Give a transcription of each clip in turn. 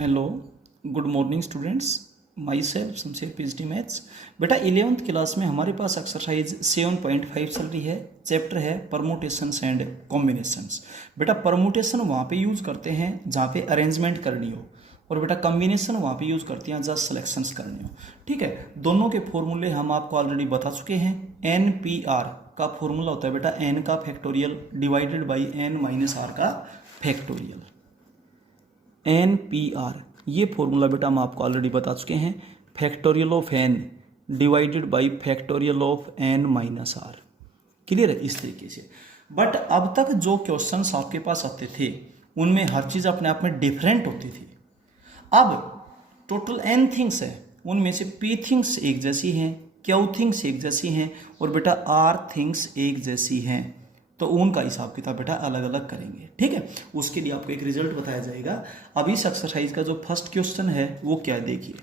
Hello, good morning students. My self Shamsher PhD maths. बेटा 11th class में हमारे पास exercise 7.5 चल रही है। चैप्टर है परमुटेशंस एंड कॉम्बिनेशंस। बेटा परमुटेशन वहाँ पे यूज़ करते हैं जहाँ पे अरेंजमेंट करनी हो, और बेटा कॉम्बिनेशन वहाँ पे यूज़ करते हैं जहाँ सिलेक्शंस करनी हो। ठीक है, दोनों के फॉर्मूले हम आपको ऑलरेडी बता चुके हैं। NPR का फॉर्मूला होता है बेटा n का factorial divided by n minus r का फैक्टोरियल। NPR ये फॉर्मूला बेटा हम आपको ऑलरेडी बता चुके हैं। Factorial of n divided by factorial of n minus r। Clear है इस तरीके से। बट अब तक जो क्वेश्चंस आपके पास आते थे उनमें हर चीज़ अपने आप में डिफरेंट होती थी। अब टोटल n थिंग्स है, उनमें से p थिंग्स एक जैसी हैं, q थिंग्स एक जैसी हैं, और बेटा r थिंग्स एक जैसी हैं। तो उनका हिसाब किताब बेटा अलग अलग करेंगे। ठीक है, उसके लिए आपको एक रिजल्ट बताया जाएगा। अब इस एक्सरसाइज का जो फर्स्ट क्वेश्चन है वो क्या है, देखिए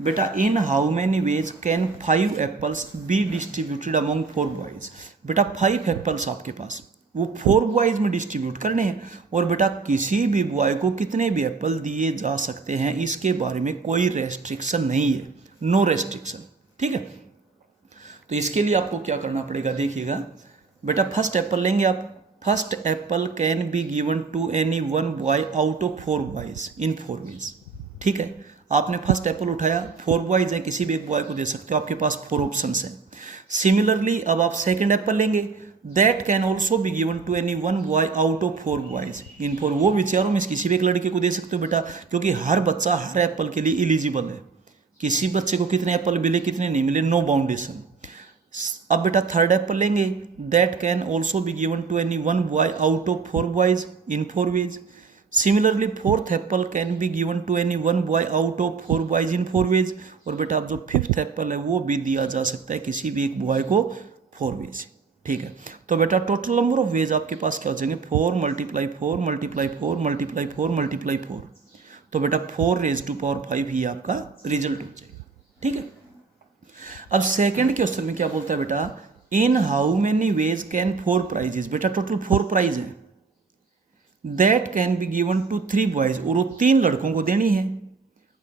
बेटा। In how many ways can 5 apples be distributed among 4 boys. बेटा 5 एप्पल्स आपके पास वो 4 बॉयज में डिस्ट्रीब्यूट करने हैं, और बेटा किसी भी बॉय को कितने भी एप्पल दिए जा सकते हैं, इसके बारे में कोई रेस्ट्रिक्शन नहीं है, नो रेस्ट्रिक्शन। ठीक है, तो इसके लिए आपको क्या करना पड़ेगा, देखिएगा बेटा। फर्स्ट एप्पल लेंगे आप। First apple can be given to any one boy out of 4 boys in 4 ways. ठीक है, आपने फर्स्ट एप्पल उठाया, 4 बॉयज है, किसी भी एक बॉय को दे सकते हो, आपके पास 4 ऑप्शंस हैं। सिमिलरली अब आप सेकंड एप्पल लेंगे, that can also be given to any one boy out of 4 boys in 4। वो भी चारों में किसी भी एक लड़के को दे सकते हो बेटा, क्योंकि हर बच्चा हर एप्पल के लिए एलिजिबल है। किसी बच्चे को कितने एप्पल मिले कितने नहीं मिले, नो बाउंडेशन। अब बेटा थर्ड एप्पल लेंगे, that can also be given to any one boy out of 4 boys in 4 ways. Similarly fourth apple can be given to any one boy out of 4 boys in 4 ways. और बेटा अब जो fifth Apple है वो भी दिया जा सकता है किसी भी एक बॉय को 4 वेज। ठीक है, तो बेटा टोटल नंबर ऑफ वेज आपके पास क्या हो जाएंगे, 4 × 4 × 4 × 4 × 4। तो बेटा 4⁵ ही आपका रिजल्ट हो जाएगा। ठीक है, अब सेकंड क्वेश्चन में क्या बोलता है बेटा, in how many ways can 4 prizes. बेटा टोटल 4 प्राइज है, that can be given to 3 boys, और वो 3 लड़कों को देनी है।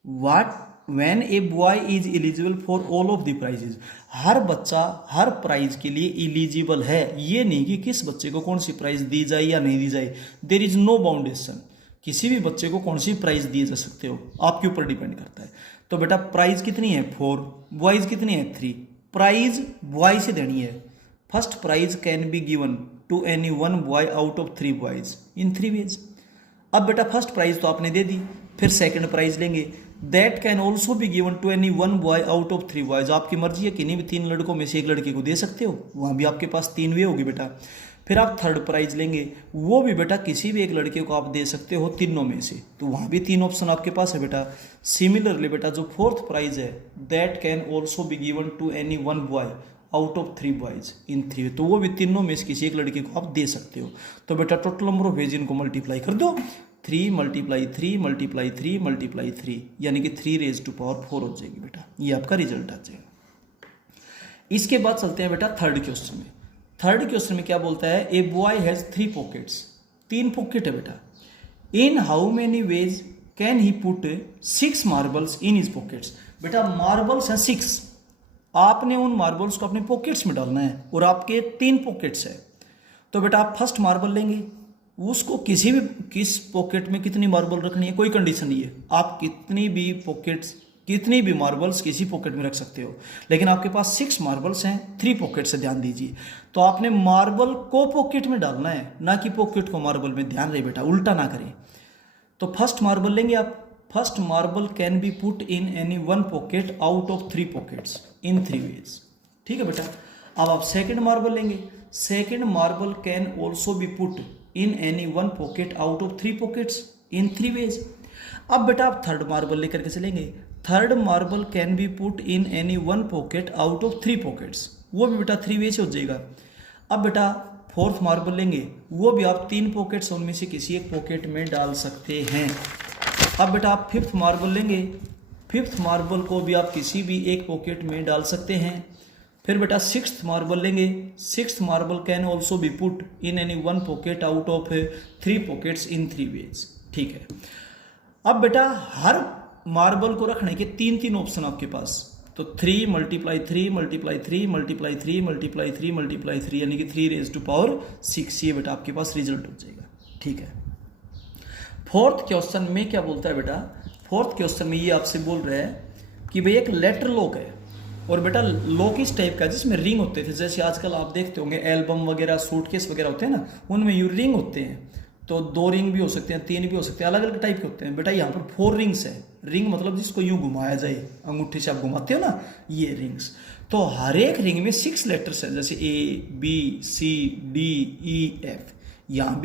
What when a boy is eligible for all of the prizes. हर बच्चा हर प्राइज के लिए एलिजिबल है, ये नहीं कि किस बच्चे को कौन सी प्राइज दी जाए या नहीं दी जाए। देयर इज नो बाउंडेशन, किसी भी बच्चे को कौन सी प्राइज दिए जा सकते हो, आपके ऊपर डिपेंड करता है। तो बेटा प्राइज कितनी है 4, बॉयज कितनी है 3। प्राइज बॉय से देनी है। First prize can be given to any one boy out of 3 boys in 3 ways. अब बेटा फर्स्ट प्राइज तो आपने दे दी, फिर सेकंड प्राइज लेंगे, that can also be given to any one boy out of 3 boys. आपकी मर्जी है, किन्हीं भी 3 लड़कों में से एक लड़के को दे सकते हो, वहाँ भी आपके पास 3 वे होगी बेटा। फिर आप थर्ड प्राइज लेंगे, वो भी बेटा किसी भी एक लड़के को आप दे सकते हो तीनों में से, तो वहाँ भी 3 ऑप्शन आपके पास है बेटा। सिमिलरली बेटा जो फोर्थ प्राइज है, that can also be given to any one boy out of 3 boys in 3, तो वो भी तीनों में से किसी एक लड़के को आप दे सकते हो। तो बेटा टोटल नंबर ऑफ वेज इनको मल्टीप्लाई कर दो, 3 × 3 × 3 × 3, यानी कि 3⁴ हो जाएगी बेटा, ये आपका रिजल्ट आ जाएगा। इसके बाद चलते हैं बेटा थर्ड क्वेश्चन में। थर्ड क्वेश्चन में क्या बोलता है, a boy has 3 pockets. 3 pocket है बेटा। In how many ways can he put 6 marbles in his pockets. बेटा मार्बल्स हैं 6, आपने उन मार्बल्स को अपने पॉकेट्स में डालना है, और आपके 3 पॉकेट्स है। तो बेटा आप फर्स्ट मार्बल लेंगे, उसको किस पॉकेट में कितनी मार्बल रखनी है कोई कंडीशन नहीं है, आप कितनी भी मार्बल्स किसी पॉकेट में रख सकते हो, लेकिन आपके पास 6 मार्बल्स हैं, 3 पॉकेट से, ध्यान दीजिए। तो आपने मार्बल को पॉकेट में डालना है, ना कि पॉकेट को मार्बल में, ध्यान रहे बेटा, उल्टा ना करें। तो फर्स्ट मार्बल लेंगे आप। First marble can be put in any one pocket out of 3 pockets in 3 ways. ठीक है बेटा, अब आप सेकेंड मार्बल लेंगे। Second marble can also be put in any one pocket out of 3 pockets in 3 ways. अब बेटा आप third marble लेकर के चलेंगे। Third marble can be put in any one pocket out of 3 pockets, वो भी बेटा 3 वे से हो जाएगा। अब बेटा फोर्थ मार्बल लेंगे, वो भी आप 3 पॉकेट्स उनमें से किसी एक पॉकेट में डाल सकते हैं। अब बेटा आप फिफ्थ मार्बल लेंगे। फिफ्थ मार्बल को भी आप किसी भी एक पॉकेट में डाल सकते हैं। फिर बेटा सिक्स्थ मार्बल लेंगे। Sixth marble can also be put in any one pocket out of 3 pockets in 3 ways. ठीक है, अब बेटा हर मार्बल को रखने के 3 ऑप्शन आपके पास, तो 3 × 3 × 3 × 3 × 3 × 3 यानी कि 3⁶, ये बेटा आपके पास रिजल्ट हो जाएगा। ठीक है। फोर्थ क्वेश्चन में क्या बोलता है बेटा, फोर्थ क्वेश्चन में ये आपसे बोल रहा है कि भाई एक लेटर लॉक है, और बेटा लॉक इस टाइप का जिसमें रिंग होते थे, जैसे आजकल आप देखते होंगे एल्बम वगैरह सूटकेस वगैरह होते हैं ना, उनमें यू रिंग होते हैं, तो 2 रिंग भी हो सकते हैं, 3 भी हो सकते हैं, अलग अलग टाइप के होते हैं। बेटा यहाँ पर 4 रिंग्स है। रिंग मतलब जिसको यूं घुमाया जाए, अंगूठे से आप घुमाते हो ना, ये रिंग्स। तो हर एक रिंग में 6 लेटर्स है, जैसे ABCDEF, यहाँ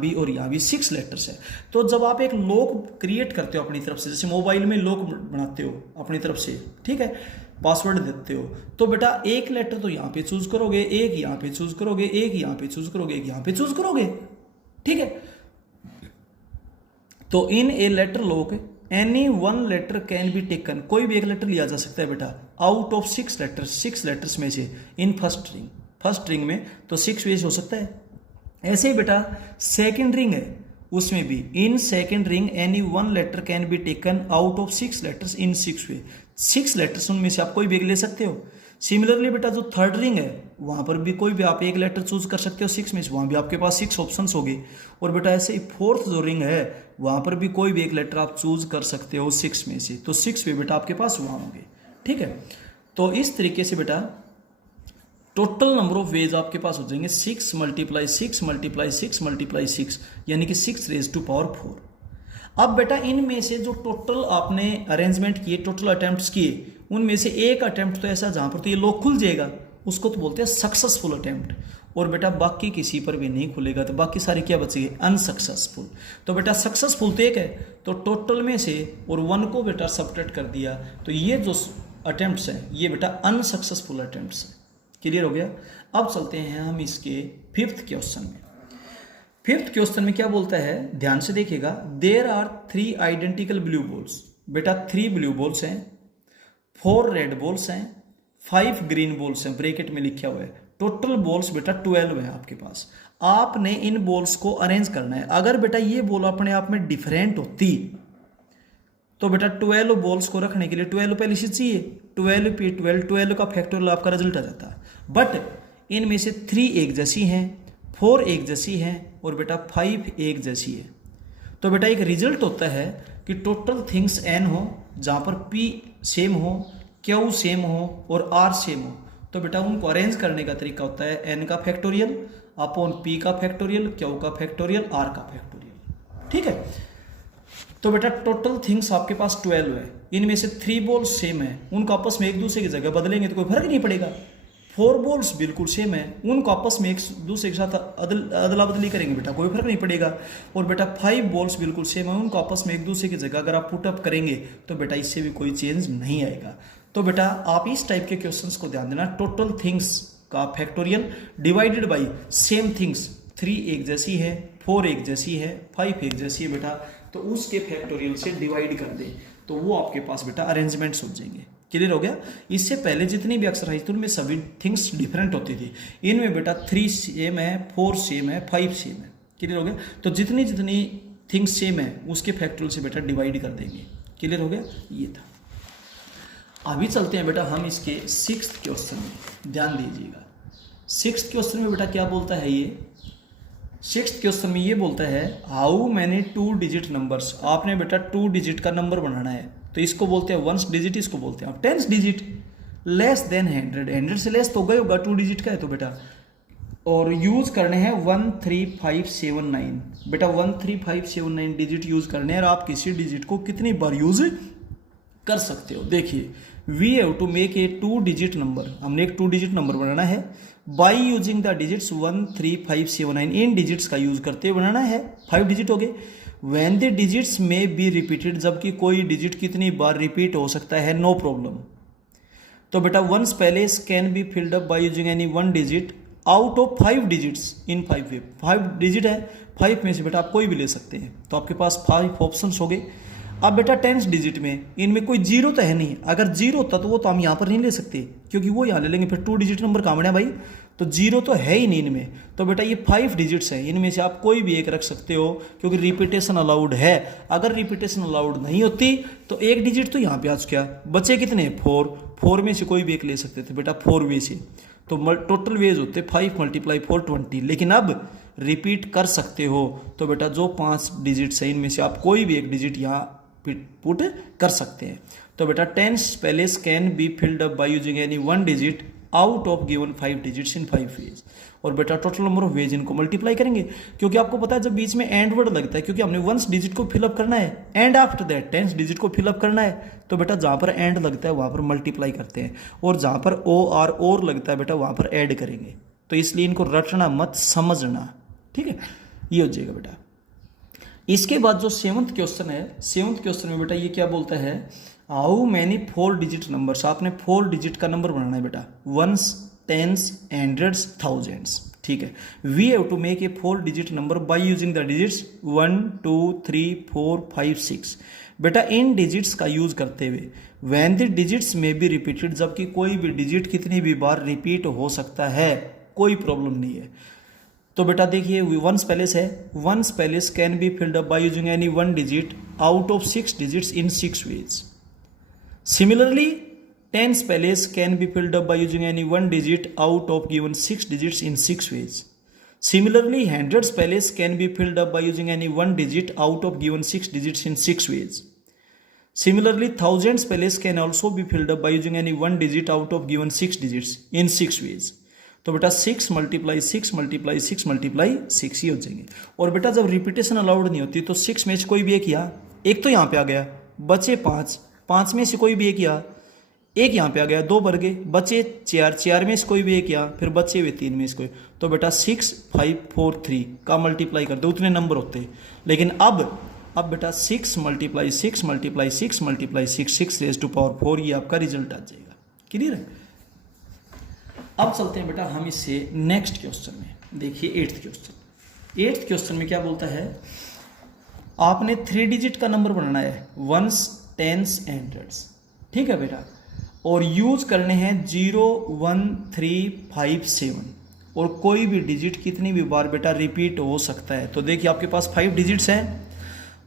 भी और यहाँ भी 6 लेटर्स है। तो जब आप एक लॉक क्रिएट करते हो अपनी तरफ से, जैसे मोबाइल में लॉक बनाते हो अपनी तरफ से, ठीक है, पासवर्ड देते हो, तो बेटा एक लेटर तो यहाँ पे चूज करोगे, एक यहाँ पे चूज करोगे, एक यहाँ पे चूज करोगे, एक यहाँ पे चूज करोगे। ठीक है। तो in a letter lock any 1 letter can be taken, कोई भी एक लेटर लिया जा सकता है बेटा आउट ऑफ 6 लेटर्स में से इन फर्स्ट रिंग में, तो 6 वेज हो सकता है। ऐसे ही बेटा सेकंड रिंग है, उसमें भी in second ring any 1 letter can be taken out of 6 letters in 6 way, 6 letters उनमें से आप कोई भी एक ले सकते हो। सिमिलरली बेटा जो थर्ड रिंग है वहां पर भी कोई भी आप एक लेटर चूज कर सकते हो 6 में से, वहां भी आपके पास 6 ऑप्शंस होंगे। और बेटा ऐसे ही फोर्थ जो रिंग है वहां पर भी कोई भी एक लेटर आप चूज कर सकते हो 6 में से, तो 6 वे बेटा आपके पास वहां होंगे। ठीक है। तो इस तरीके से बेटा टोटल नंबर ऑफ वेज आपके पास हो जाएंगे 6 × 6 × 6 × 6, यानी कि 6⁴। अब बेटा इनमें से जो टोटल आपने अरेंजमेंट किए, टोटल अटेम्प्ट्स किए, उनमें से एक अटेम्प्ट तो ऐसा जहां पर तो ये लॉक खुल जाएगा, उसको तो बोलते हैं सक्सेसफुल अटेम्प्ट, और बेटा बाकी किसी पर भी नहीं खुलेगा, तो बाकी सारे क्या बचेंगे, अनसक्सेसफुल। तो बेटा सक्सेसफुल तो एक है, तो टोटल में से और 1 को बेटा सब्ट्रैक्ट कर दिया, तो ये जो अटेम्प्ट्स हैं ये बेटा अनसक्सेसफुल अटेम्प्ट्स हैं। क्लियर हो गया। अब चलते हैं हम इसके 5th क्वेश्चन में। 5th क्वेश्चन में क्या बोलता है, ध्यान से देखिएगा, there are 3 identical blue balls, बेटा 3 ब्लू बॉल्स हैं, 4 रेड बॉल्स हैं, 5 ग्रीन बॉल्स हैं, ब्रैकेट में लिखा हुआ है, टोटल बॉल्स बेटा 12 है आपके पास। आपने इन बॉल्स को अरेंज करना है। अगर बेटा ये बॉल अपने आप में डिफरेंट होती तो बेटा 12 बॉल्स को रखने के लिए 12 पहले से चाहिए, 12 पे 12 का फैक्टोरियल आपका रिजल्ट आ जाता है। बट इनमें से 3 एक जैसी हैं, 4 एक जैसी हैं, और बेटा 5 एक जैसी है। तो बेटा एक रिजल्ट होता है कि टोटल थिंग्स n हो, जहां पर p सेम हो, q सेम हो और r सेम हो, तो बेटा उनको अरेंज करने का तरीका होता है n का फैक्टोरियल अपॉन p का फैक्टोरियल, q का फैक्टोरियल, r का फैक्टोरियल। ठीक है। तो बेटा टोटल थिंग्स आपके पास 12 है, इनमें से 3 बॉल्स सेम है, उनको आपस में एक दूसरे की जगह बदलेंगे तो कोई फर्क नहीं पड़ेगा। 4 बॉल्स बिल्कुल सेम है, उनको आपस में एक दूसरे के साथ अदला बदली करेंगे बेटा कोई फर्क नहीं पड़ेगा। और बेटा 5 बॉल्स बिल्कुल सेम है, उनको आपस में एक दूसरे की जगह अगर आप पुटअप करेंगे तो बेटा इससे भी कोई चेंज नहीं आएगा। तो बेटा आप इस टाइप के क्वेश्चंस को ध्यान देना, टोटल थिंग्स का factorial divided by same things, 3 एक जैसी है, 4 एक जैसी है, 5 एक जैसी है बेटा, तो उसके फैक्टोरियल से डिवाइड कर दे, तो वो आपके पास बेटा अरेंजमेंट्स हो जाएंगे। क्लियर हो गया। इससे पहले जितनी भी एक्सरसाइज थी उनमें सभी थिंग्स डिफरेंट होती थी, इनमें बेटा 3 सेम है, 4 सेम है, 5 सेम है। क्लियर हो गया। तो जितनी जितनी थिंग्स सेम है उसके फैक्टोरियल से बेटा डिवाइड कर देंगे। क्लियर हो गया। ये था। अभी चलते हैं बेटा हम इसके 6th क्वेश्चन में, ध्यान दीजिएगा। 6th क्वेश्चन में बेटा क्या बोलता है, ये 6th क्वेश्चन में ये बोलता है हाउ मैनी 2 डिजिट नंबर्स, आपने बेटा 2 डिजिट का नंबर बनाना है, तो इसको बोलते हैं 1 डिजिट, इसको बोलते हैं 10 डिजिट, लेस देन 100 से लेस तो गए होगा, 2 डिजिट का है तो बेटा, और यूज करने हैं 13579 बेटा 13579 डिजिट यूज करने हैं। और आप किसी डिजिट को कितनी बार यूज कर सकते हो, देखिए we have to make a 2 digit number, हमने एक 2 डिजिट नंबर बनाना है बाई यूजिंग द डिजिट्स 13579, इन डिजिट्स का यूज करते हुए बनाना है, 5 डिजिट हो गए। व्हेन द डिजिट्स में बी रिपीटेड, जबकि कोई डिजिट कितनी बार रिपीट हो सकता है, नो प्रॉब्लम। तो बेटा ones place can be filled up by using any 1 digit out of 5 digits in 5 way, 5 digit है, 5 में से बेटा आप कोई भी ले सकते हैं, तो आपके पास 5 ऑप्शंस हो गए। अब बेटा टेंस डिजिट में इनमें कोई जीरो तो है नहीं, अगर जीरो होता तो वो तो हम यहाँ पर नहीं ले सकते क्योंकि वो यहाँ ले लेंगे, फिर 2 डिजिट नंबर कहाँ बना भाई, तो जीरो तो है ही नहीं इनमें। तो बेटा ये 5 डिजिट्स हैं, इनमें से आप कोई भी एक रख सकते हो क्योंकि रिपीटेशन अलाउड है। अगर रिपीटेशन अलाउड नहीं होती तो एक डिजिट तो यहाँ पे आ चुका, बचे कितने 4 में से कोई भी एक ले सकते थे बेटा 4 वे से, तो टोटल वेज होते 5 × 4 20। लेकिन अब रिपीट कर सकते हो तो बेटा जो 5 डिजिट्स हैं इनमें से आप कोई भी एक डिजिट यहाँ पुट कर सकते हैं। तो बेटा tens place can be filled up by using any 1 digit out of given 5 digits in 5 ways. और बेटा टोटल नंबर ऑफ वेज इनको मल्टीप्लाई करेंगे क्योंकि आपको पता है जब बीच में एंड वर्ड लगता है क्योंकि हमने 1 डिजिट को फिलअप करना है एंड आफ्टर दैट 10 डिजिट को फिलअप करना है, तो बेटा जहाँ पर एंड लगता है वहाँ पर मल्टीप्लाई करते हैं और जहाँ पर और लगता है बेटा वहाँ पर ऐड करेंगे। तो इसलिए इनको रटना मत, समझना, ठीक है। ये हो जाएगा बेटा। इसके बाद जो 7th क्वेश्चन है, 7th क्वेश्चन में बेटा ये क्या बोलता है, हाउ मैनी 4 डिजिट नंबर्स, आपने 4 डिजिट का नंबर बनाना है बेटा, 1s 10s 100s 1000s, ठीक है। We have to make a 4 digit number by using the digits 1 2 3 4 5 6। बेटा इन डिजिट्स का यूज करते हुए व्हेन द डिजिट्स में बी रिपीटेड, जबकि कोई भी डिजिट कितनी भी बार रिपीट हो सकता है, कोई प्रॉब्लम नहीं है। तो बेटा देखिए 1s पैलेस है, 1s place can be filled up by using any 1 digit out of 6 digits in 6 ways. Similarly 10s place can be filled up by using any 1 digit out of given 6 digits in 6 ways. Similarly 100s place can be filled up by using any 1 digit out of given 6 digits in 6 ways. Similarly 1000s place can also be filled up by using any 1 digit out of given 6 digits in 6 ways. तो बेटा 6 × 6 × 6 × 6 ही हो जाएंगे। और बेटा जब repetition allowed नहीं होती तो 6 में से कोई भी एक यहाँ, एक तो यहाँ पे आ गया, बचे 5 में से कोई भी एक यहाँ, एक यहाँ पे आ गया, 2 बढ़ गए, बचे 4 में से कोई भी एक यहाँ, फिर बचे हुए 3 में से कोई। तो बेटा 6 5 4 3 का मल्टीप्लाई कर दो, उतने नंबर होते हैं। लेकिन अब बेटा 6 × 6 × 6 × 6 रेज़ टू पावर 4, ये आपका रिजल्ट आ जाएगा। क्लियर है। अब चलते हैं बेटा हम इससे नेक्स्ट क्वेश्चन में। देखिए 8th क्वेश्चन। 8th क्वेश्चन में क्या बोलता है, आपने 3 डिजिट का नंबर बनाना है, 1s 10s 100s, ठीक है बेटा, और यूज करने हैं 0 1 3 5 7, और कोई भी डिजिट कितनी भी बार बेटा रिपीट हो सकता है। तो देखिए आपके पास 5 डिजिट्स हैं,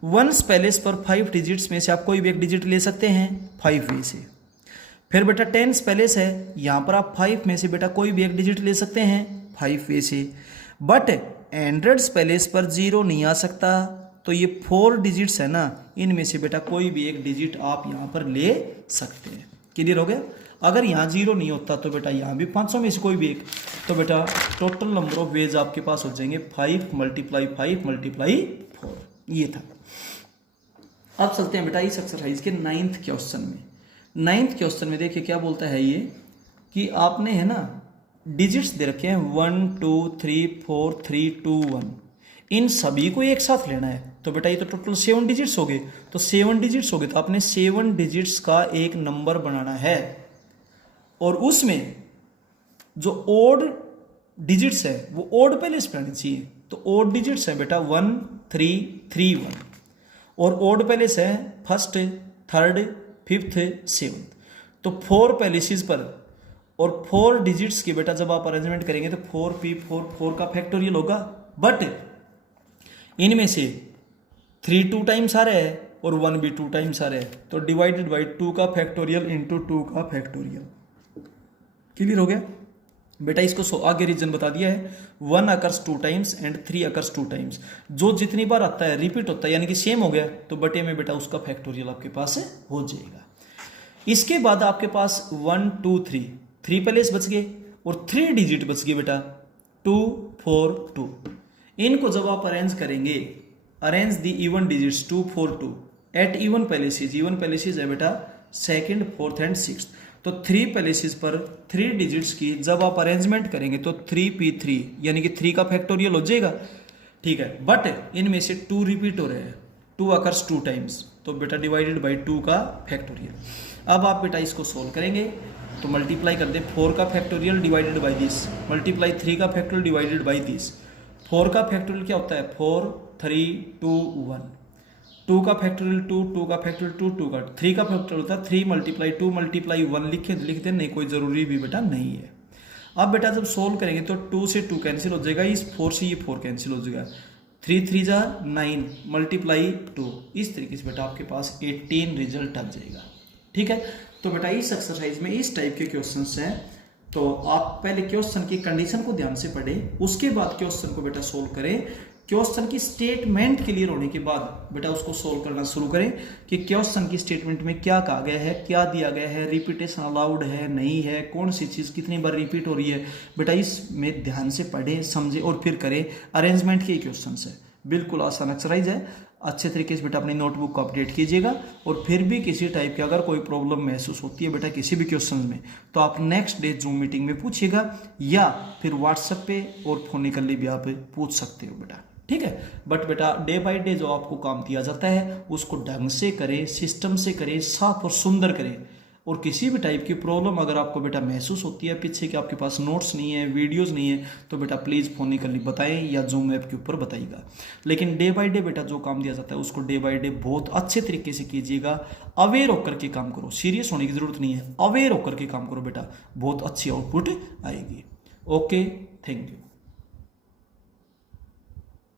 1s पैलेस पर 5 डिजिट्स में से आप कोई भी एक डिजिट ले सकते हैं 5 वे से। फिर बेटा 10s पैलेस है, यहाँ पर आप 5 में से बेटा कोई भी एक डिजिट ले सकते हैं 5 वे से। बट 100s पैलेस पर 0 नहीं आ सकता, तो ये 4 डिजिट्स है ना, इनमें से बेटा कोई भी एक डिजिट आप यहाँ पर ले सकते हैं। क्लियर हो गया। अगर यहाँ 0 नहीं होता तो बेटा यहाँ भी 500 में से कोई भी एक, तो बेटा टोटल नंबर ऑफ वेज आपके पास हो जाएंगे 5 × 5 × 4। ये था। अब चलते हैं बेटा इस एक्सरसाइज के 9th क्वेश्चन में। 9th क्वेश्चन में देखिए क्या बोलता है ये, कि आपने है ना डिजिट्स दे रखे हैं 1 2 3 4 3 2 1, इन सभी को एक साथ लेना है। तो बेटा ये तो टोटल 7 डिजिट्स हो गए, तो 7 डिजिट्स हो गए, तो आपने 7 डिजिट्स का एक नंबर बनाना है, और उसमें जो ओड डिजिट्स है वो ओड पैलेस पे आनी चाहिए। तो ओड डिजिट्स है बेटा 1 3 3 1, और ओड पैलेस है 1st 3rd 5th 7th। तो 4 पैलेसिस पर और 4 डिजिट्स की बेटा जब आप अरेंजमेंट करेंगे तो 4p4 4 का फैक्टोरियल होगा, बट इनमें से 3 2 टाइम्स आ रहे हैं और 1 भी 2 टाइम्स आ रहे हैं, तो डिवाइडेड बाई 2 का फैक्टोरियल इंटू 2 का फैक्टोरियल। क्लियर हो गया बेटा। इसको आगे रीजन बता दिया है, 1 occurs 2 times and 3 occurs 2 times. जो जितनी बार आता है रिपीट होता है यानी कि सेम हो गया, तो बटे में बेटा उसका फैक्टोरियल आपके पास हो जाएगा। इसके बाद आपके पास 1 2 3 पैलेस बच गए और 3 डिजिट बच गए बेटा 2 4 2। इनको जब आप अरेंज करेंगे, arrange the even digits 2 4 2 at even places. Even places है बेटा 2nd 4th एंड 6th। तो 3 पैलेसेस पर 3 डिजिट्स की जब आप अरेंजमेंट करेंगे तो 3p3 यानी कि 3 का फैक्टोरियल हो जाएगा, ठीक है। बट इनमें से 2 रिपीट हो रहे हैं, 2 अकर्स 2 टाइम्स, तो बेटा डिवाइडेड बाई 2 का फैक्टोरियल। अब आप बेटा इसको सोल्व करेंगे तो मल्टीप्लाई कर दे 4 का factorial divided by this, multiply 3 का फैक्टोरियल डिवाइडेड बाई दिस। 4 का फैक्टोरियल क्या होता है 4 3 2 1, 2 का फैक्टोरियल 2, 2 का फैक्टोरियल 2, 2 का 3 का फैक्टोरियल होता है 3 × 2 × 1 लिख दे, नहीं कोई ज़रूरी भी बेटा नहीं है। अब बेटा जब सोल्व करेंगे तो 2 से 2 कैंसिल हो जाएगा, इस 4 से ये 4 कैंसिल हो जाएगा, 3 3 जा 9 × 2, इस तरीके से बेटा आपके पास 18 रिजल्ट आ जाएगा। ठीक है, तो बेटा इस एक्सरसाइज में इस टाइप के क्वेश्चंस हैं, तो आप पहले क्वेश्चन की कंडीशन को ध्यान से पढ़ें, उसके बाद क्वेश्चन को बेटा सोल्व करें। क्वेश्चन की स्टेटमेंट क्लियर होने के बाद बेटा उसको सोल्व करना शुरू करें कि क्वेश्चन की स्टेटमेंट में क्या कहा गया है, क्या दिया गया है, रिपीटेशन अलाउड है नहीं है, कौन सी चीज़ कितनी बार रिपीट हो रही है, बेटा इसमें ध्यान से पढ़ें समझें और फिर करें। अरेंजमेंट के क्वेश्चन है, बिल्कुल आसान एक्सरसाइज है, अच्छे तरीके से बेटा अपनी नोटबुक को अपडेट कीजिएगा। और फिर भी किसी टाइप की अगर कोई प्रॉब्लम महसूस होती है बेटा किसी भी क्वेश्चन में, तो आप नेक्स्ट डे जूम मीटिंग में पूछिएगा या फिर व्हाट्सएप पे और फोनिकली भी आप पूछ सकते हो बेटा। ठीक है, बट बेटा डे बाय डे जो आपको काम दिया जाता है उसको ढंग से करें, सिस्टम से करें, साफ और सुंदर करें। और किसी भी टाइप की प्रॉब्लम अगर आपको बेटा महसूस होती है पीछे कि आपके पास नोट्स नहीं है, वीडियोस नहीं है, तो बेटा प्लीज़ फोनिकली बताएं या जूम ऐप के ऊपर बताइएगा। लेकिन डे बाय डे बेटा जो काम दिया जाता है उसको डे बाय डे बहुत अच्छे तरीके से कीजिएगा, अवेयर होकर के काम करो, सीरियस होने की ज़रूरत नहीं है, अवेयर होकर के काम करो बेटा, बहुत अच्छी आउटपुट आएगी। Okay, thank you.